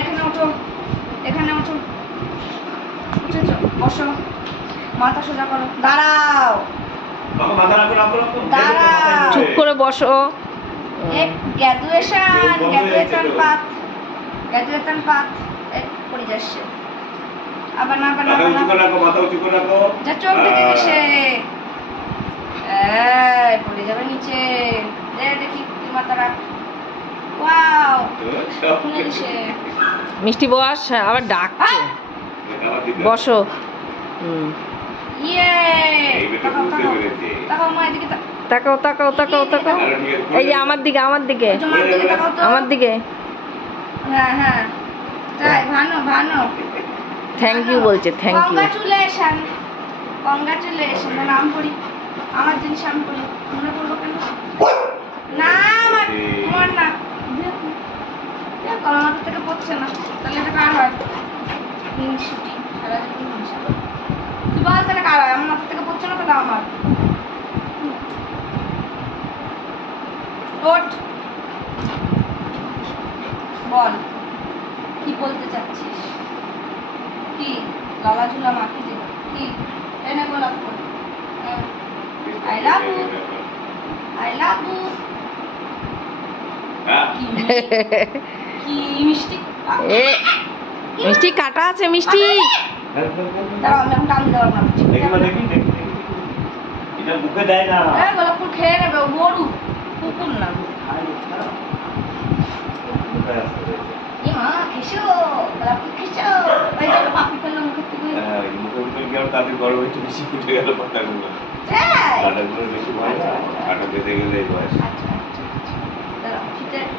এখানে ওঠো, এখানে ওঠো, উঠেছ, বসো, মাথা সোজা করো, দাঁড়াও, দাঁড়াও, চুপ করে বসো। গ্র্যাজুয়েশন পাথ, গ্র্যাজুয়েশন পাথ পড়ে যাচ্ছে। আবার না, আবার না, যা চোখ দেখে গেছে, পড়ে যাবে নিচে। দেখি মাথা রাখ। ওয়াও, খুলে দিছে। মিষ্টি বস, আবার ডাকছে, বসো। ইয়ে, তাকাও মা, এদিকে তাকাও তাকাও তাকাও তাকাও, এই যে আমার দিকে, আমার দিকে, আমার দিকে। হ্যাঁ হ্যাঁ, তাই ভানো ভানো। থ্যাংক ইউ বলছে, থ্যাংক ইউ। Congratulation, congratulation. নাম পড়ি, আমার জিনিস আমি পড়ি, মনে পড়লো কেন? না আমার, তোমার না, আমার মাথা থেকে পড়ছে না, তাহলে এটা কার হয়? হিংসুটি, সারা জীবন হিংসা। তুই বল তাহলে কার হয়? আমার মাথা থেকে পড়ছে না, তাহলে আমার। ওঠ, বল কি বলতে চাচ্ছিস? কি লালা ঝুলা মাখি দে, কি এনে গোলাপ ফুল? I love you, I love you. কি মিষ্টি, এ মিষ্টি কাটা আছে, মিষ্টি। দাঁড়াও, আমি এখন টান দেওয়ার না। গোলাপ ফুল খেয়ে নেবে, ও গরু, কুকুর না। খেসো, গোলাপ ফুল খেসো। ওই যে পাপি ফেললো মুখের থেকে।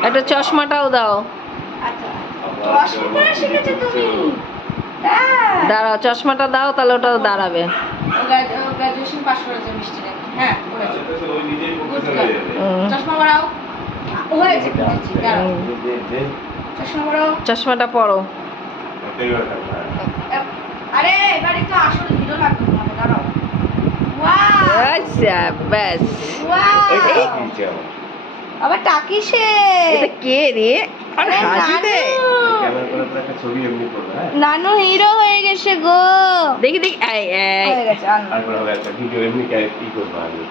একটা চশমাটাও দাও। দাঁড়াও, চশমাটা দাও, তাহলে ওটাও দাঁড়াবে। গ্র্যাজুয়েশন পাস করেছে মিষ্টি নাকি? হ্যাঁ করেছে। চশমা পরাও, হয়েছে, বুঝেছি। দাঁড়াও, চশমা পরাও, চশমাটা পরো। আরে এবারে তো আসল হিরো লাগবে তোমাকে। দাঁড়াও, ওয়াও, আচ্ছা ব্যাস। ওয়াও, আবার টাকিসে। এটা কে রে? আরে হাসি দে। নানু হিরো হয়ে গেছে গো। দেখি দেখি, এই এই হয়ে গেছে। আর একটা ভিডিও এমনি কি করব আমি।